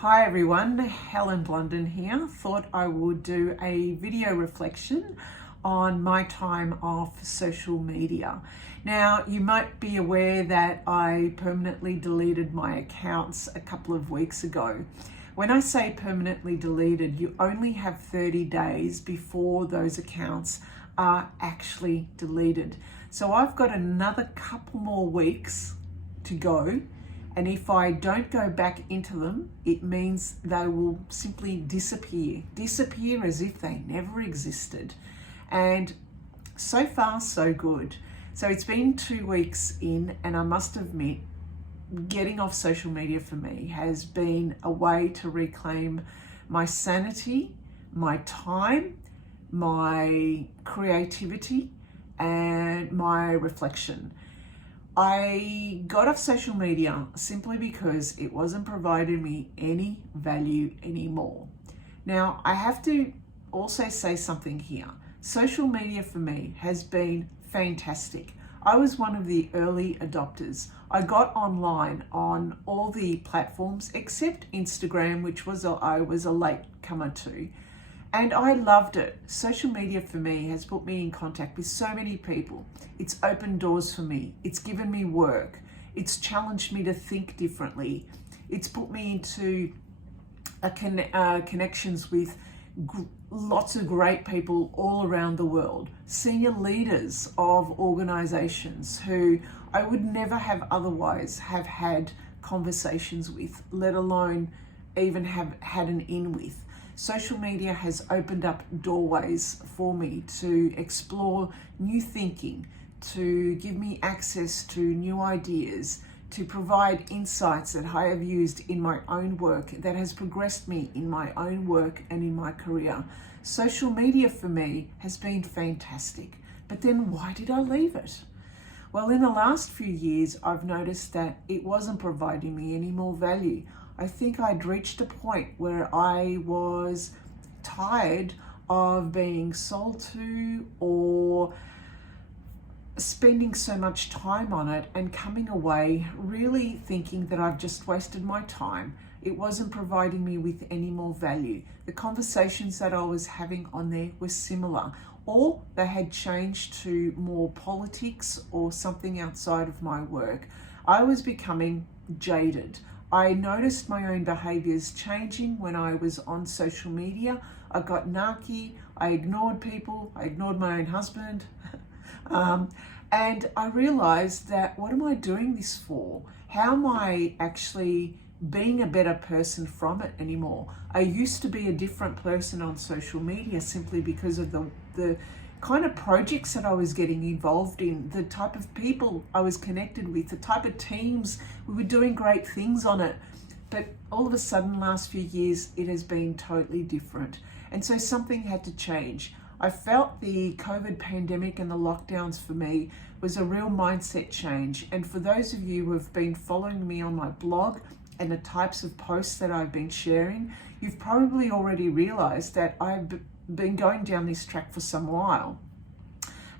Hi everyone, Helen Blunden here. Thought I would do a video reflection on my time off social media. Now, you might be aware that I permanently deleted my accounts a couple of weeks ago. When I say permanently deleted, you only have 30 days before those accounts are actually deleted. So I've got another couple more weeks to go. And if I don't go back into them, it means they will simply disappear as if they never existed. And so far, so good. So it's been 2 weeks in, and I must admit, getting off social media for me has been a way to reclaim my sanity, my time, my creativity, and my reflection. I got off social media simply because it wasn't providing me any value anymore. Now, I have to also say something here. Social media for me has been fantastic. I was one of the early adopters. I got online on all the platforms except Instagram, which I was a late comer to. And I loved it. Social media for me has put me in contact with so many people. It's opened doors for me. It's given me work. It's challenged me to think differently. It's put me into connections with lots of great people all around the world. Senior leaders of organizations who I would never have otherwise have had conversations with, let alone even have had an in with. Social media has opened up doorways for me to explore new thinking, to give me access to new ideas, to provide insights that I have used in my own work that has progressed me in my own work and in my career. Social media for me has been fantastic. But then why did I leave it? Well, in the last few years, I've noticed that it wasn't providing me any more value. I think I'd reached a point where I was tired of being sold to or spending so much time on it and coming away really thinking that I've just wasted my time. It wasn't providing me with any more value. The conversations that I was having on there were similar, or they had changed to more politics or something outside of my work. I was becoming jaded. I noticed my own behaviors changing when I was on social media. I got narky, I ignored people, I ignored my own husband. And I realized that, what am I doing this for? How am I actually being a better person from it anymore? I used to be a different person on social media simply because of the kind of projects that I was getting involved in, the type of people I was connected with, the type of teams. We were doing great things on it. But all of a sudden, last few years, it has been totally different. And so something had to change. I felt the COVID pandemic and the lockdowns for me was a real mindset change. And for those of you who have been following me on my blog and the types of posts that I've been sharing, you've probably already realized that I've been going down this track for some while.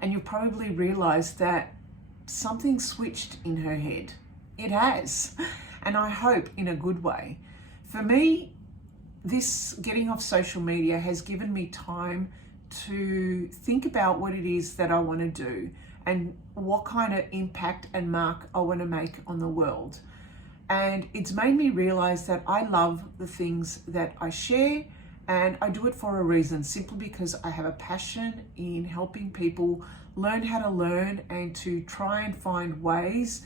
And you'll probably realize that something switched in her head. It has. And I hope in a good way. For me, this getting off social media has given me time to think about what it is that I want to do and what kind of impact and mark I want to make on the world. And it's made me realize that I love the things that I share, and I do it for a reason, simply because I have a passion in helping people learn how to learn and to try and find ways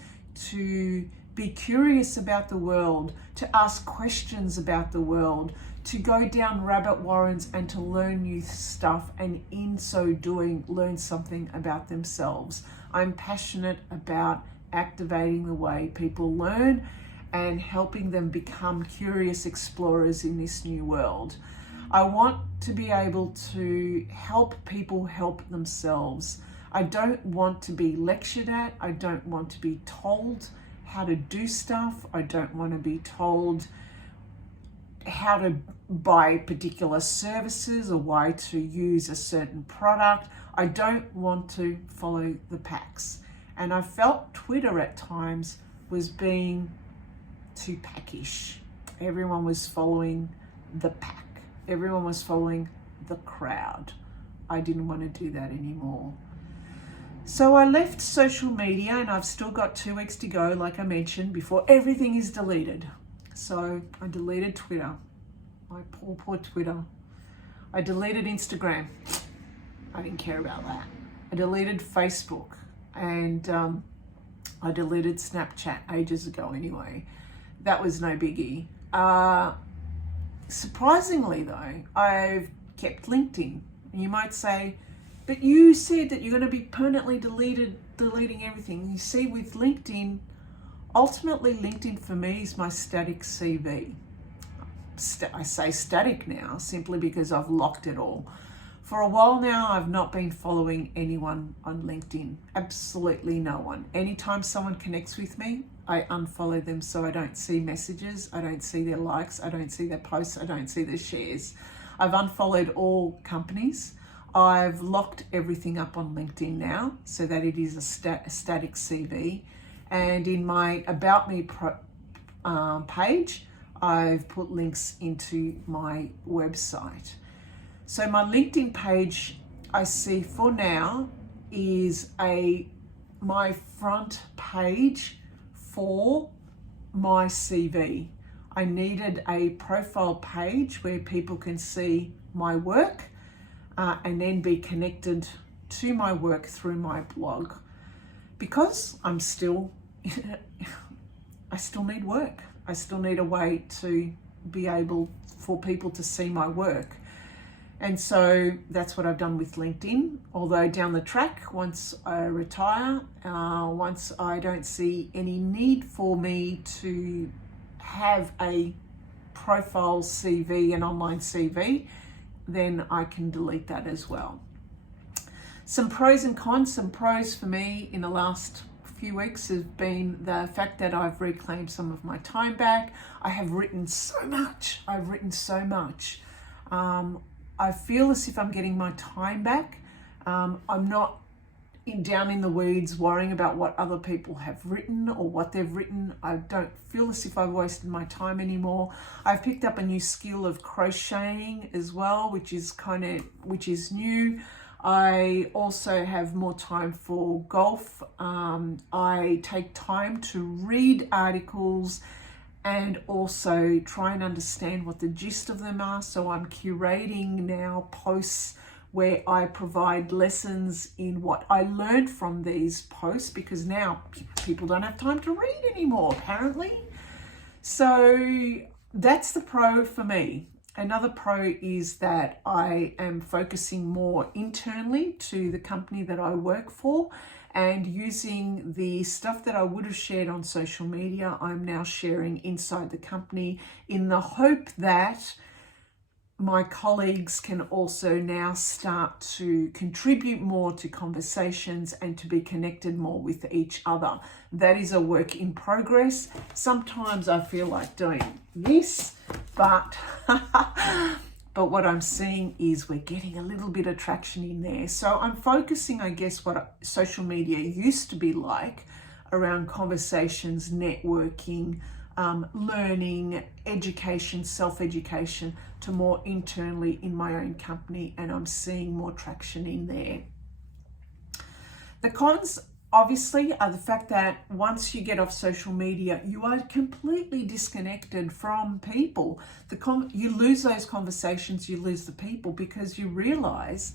to be curious about the world, to ask questions about the world, to go down rabbit warrens and to learn new stuff, and in so doing, learn something about themselves. I'm passionate about activating the way people learn and helping them become curious explorers in this new world. I want to be able to help people help themselves. I don't want to be lectured at. I don't want to be told how to do stuff. I don't want to be told how to buy particular services or why to use a certain product. I don't want to follow the packs. And I felt Twitter at times was being too packish. Everyone was following the pack. Everyone was following the crowd. I didn't want to do that anymore. So I left social media, and I've still got 2 weeks to go, like I mentioned, before everything is deleted. So I deleted Twitter. My poor Twitter. I deleted Instagram. I didn't care about that. I deleted Facebook, and I deleted Snapchat ages ago anyway. That was no biggie. Surprisingly though, I've kept LinkedIn. You might say, but you said that you're going to be permanently deleting everything. You see, with LinkedIn, ultimately LinkedIn for me is my static CV. I say static now simply because I've locked it all. For a while now, I've not been following anyone on LinkedIn. Absolutely no one. Anytime someone connects with me, I unfollow them so I don't see messages, I don't see their likes, I don't see their posts, I don't see their shares. I've unfollowed all companies. I've locked everything up on LinkedIn now so that it is a static CV. And in my About Me page, I've put links into my website. So my LinkedIn page, I see for now, is my front page for my CV. I needed a profile page where people can see my work and then be connected to my work through my blog, because I still need work. I still need a way to be able for people to see my work. And so that's what I've done with LinkedIn. Although down the track, once I retire, once I don't see any need for me to have a profile CV, an online CV, then I can delete that as well. Some pros and cons. Some pros for me in the last few weeks have been the fact that I've reclaimed some of my time back. I have written so much. I feel as if I'm getting my time back. I'm not down in the weeds worrying about what other people have written or what they've written. I don't feel as if I've wasted my time anymore. I've picked up a new skill of crocheting as well, which is new. I also have more time for golf. I take time to read articles and also try and understand what the gist of them are. So I'm curating now posts where I provide lessons in what I learned from these posts, because now people don't have time to read anymore, apparently. So that's the pro for me. Another pro is that I am focusing more internally to the company that I work for, and using the stuff that I would have shared on social media, I'm now sharing inside the company, in the hope that my colleagues can also now start to contribute more to conversations and to be connected more with each other. That is a work in progress. Sometimes I feel like doing this, but what I'm seeing is we're getting a little bit of traction in there. So I'm focusing, I guess, what social media used to be like around conversations, networking, learning, education, self-education, to more internally in my own company, and I'm seeing more traction in there. The cons, obviously, are the fact that once you get off social media, you are completely disconnected from people. You lose those conversations, you lose the people, because you realize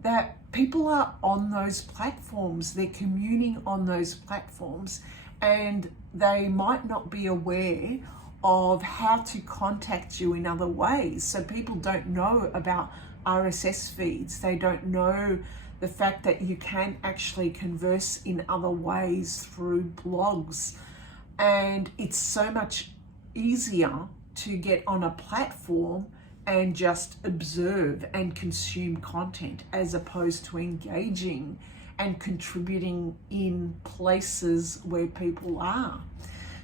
that people are on those platforms, they're communing on those platforms, and they might not be aware of how to contact you in other ways. So people don't know about RSS feeds. They don't know the fact that you can actually converse in other ways through blogs. And it's so much easier to get on a platform and just observe and consume content, as opposed to engaging and contributing in places where people are.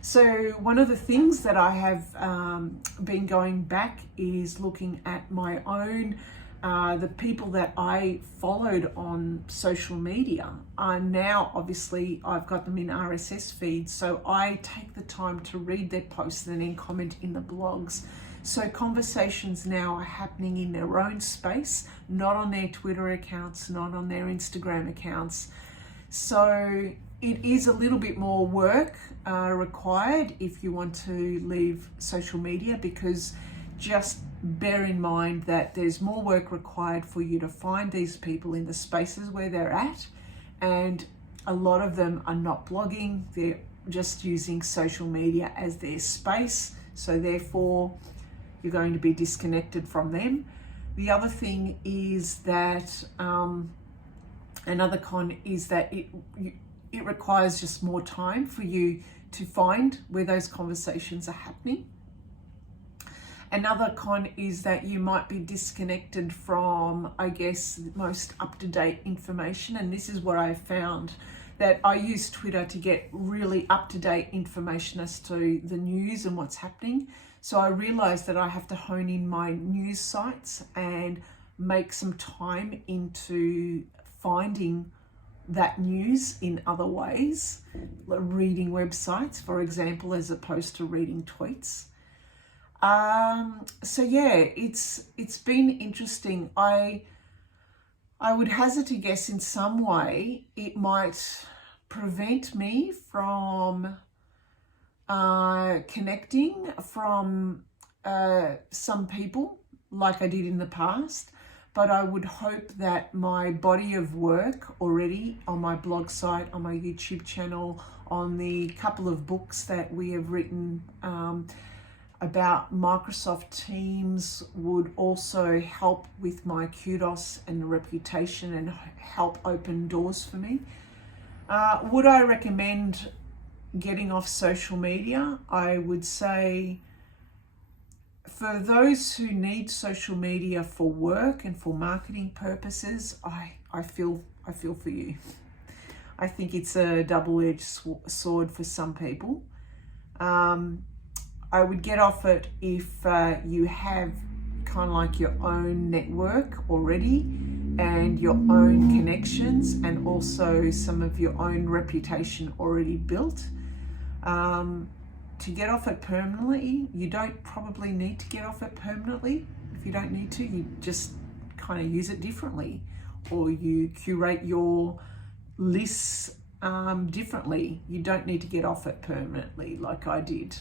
So one of the things that I have been going back is looking at my own the people that I followed on social media are now, obviously, I've got them in RSS feeds, so I take the time to read their posts and then comment in the blogs. So conversations now are happening in their own space, not on their Twitter accounts, not on their Instagram accounts. So it is a little bit more work required if you want to leave social media, because just bear in mind that there's more work required for you to find these people in the spaces where they're at, and a lot of them are not blogging, they're just using social media as their space, so therefore you're going to be disconnected from them. The other thing is that another con is that it requires just more time for you to find where those conversations are happening. Another con is that you might be disconnected from, I guess, the most up-to-date information. And this is what I found, that I use Twitter to get really up-to-date information as to the news and what's happening. So I realized that I have to hone in my news sites and make some time into finding that news in other ways, reading websites, for example, as opposed to reading tweets. So yeah, it's been interesting. I would hazard to guess in some way it might prevent me from connecting from some people like I did in the past, but I would hope that my body of work already on my blog site, on my YouTube channel, on the couple of books that we have written about Microsoft Teams would also help with my kudos and reputation and help open doors for me. Would I recommend getting off social media? I would say for those who need social media for work and for marketing purposes, I feel for you. I think it's a double-edged sword for some people. I would get off it if you have kind of like your own network already and your own connections and also some of your own reputation already built. To get off it permanently, you don't probably need to get off it permanently. If you don't need to, you just kind of use it differently, or you curate your lists differently. You don't need to get off it permanently like I did.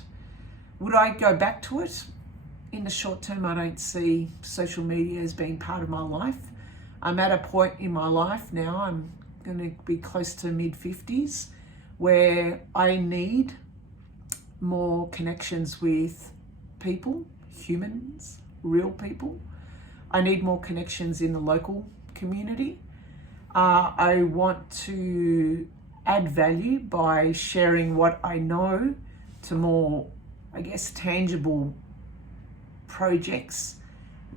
Would I go back to it? In the short term, I don't see social media as being part of my life. I'm at a point in my life now, I'm going to be close to mid-50s, where I need more connections with people, humans, real people. I need more connections in the local community. I want to add value by sharing what I know to more, I guess, tangible projects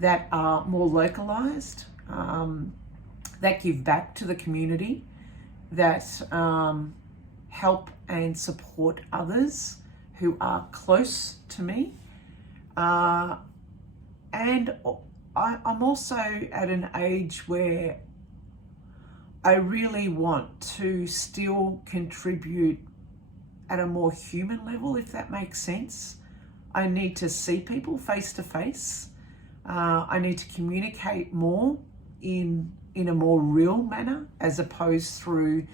that are more localized, that give back to the community, that help and support others who are close to me. And I'm also at an age where I really want to still contribute at a more human level, if that makes sense. I need to see people face to face. I need to communicate more in a more real manner, as opposed through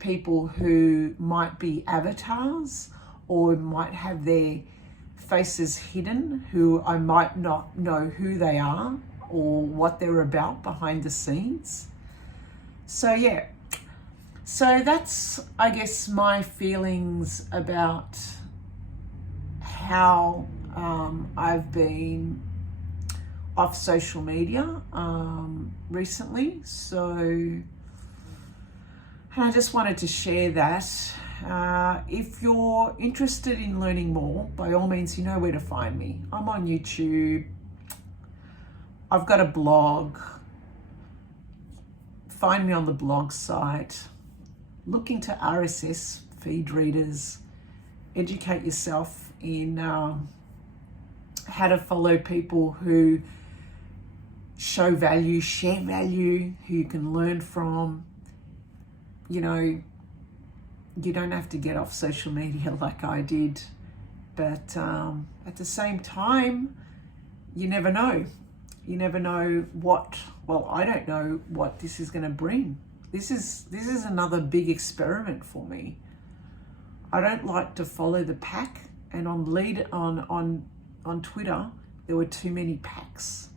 people who might be avatars or might have their faces hidden, who I might not know who they are or what they're about behind the scenes. So yeah, so that's, I guess, my feelings about how I've been off social media recently. So, and I just wanted to share that. If you're interested in learning more, by all means, you know where to find me. I'm on YouTube. I've got a blog. Find me on the blog site. Look into RSS feed readers. Educate yourself in how to follow people who show value, share value, who you can learn from. You know, you don't have to get off social media like I did, but at the same time, you never know. You never know what, well, I don't know what this is going to bring. This is another big experiment for me. I don't like to follow the pack, and on Twitter, there were too many packs.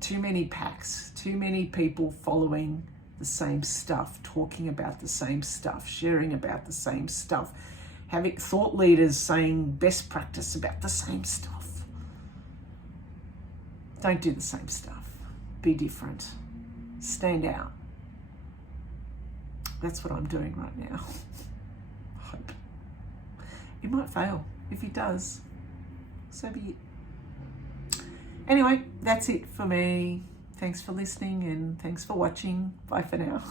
Too many packs, too many people following the same stuff, talking about the same stuff, sharing about the same stuff, having thought leaders saying best practice about the same stuff. Don't do the same stuff. Be different. Stand out. That's what I'm doing right now. I hope. It might fail. If it does, so be it. Anyway, that's it for me. Thanks for listening and thanks for watching. Bye for now.